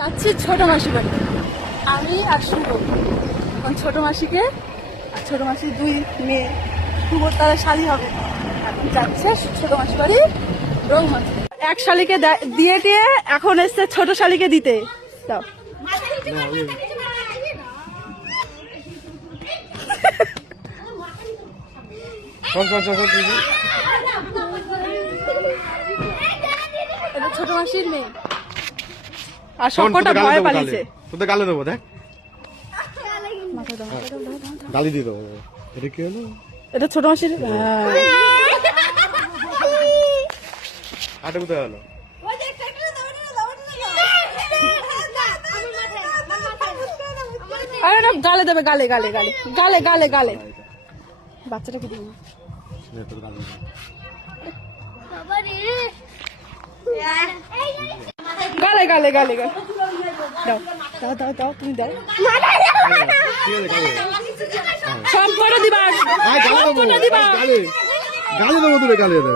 যাচ্ছি ছোট মাসি বাড়ি, আমি আর শুভ। এখন ছোট মাসিকে আর ছোট মাসির দুই মেয়ে, শুভর তারা শালি হবে, এখন যাচ্ছে ছোট মাসি বাড়ি রংমঞ্চ। এক শালিকে দিয়ে দিয়ে এখন এসছে ছোট শালিকে দিতে। দাও এটা ছোট মাসির মেয়ে আর সবকটা ভয় পালিয়েছে। তোদের গালে দেবো, দেখ গালি দিয়ে দেবো। এটা কি হলো? এটা ছোট মাসির আটা কোথায় হলো? আরে না, গালে দেবে, গালে গালে গালে গালে গালে গালে। বাচ্চাটাকে দিন গালে গালে গালে গালে। দাও দাও দাও দাও, তুমি দাও। সম্পূর্ণ দিবা, সম্পূর্ণ দিবা। গালি দেবো, তুলে গালি দেবো।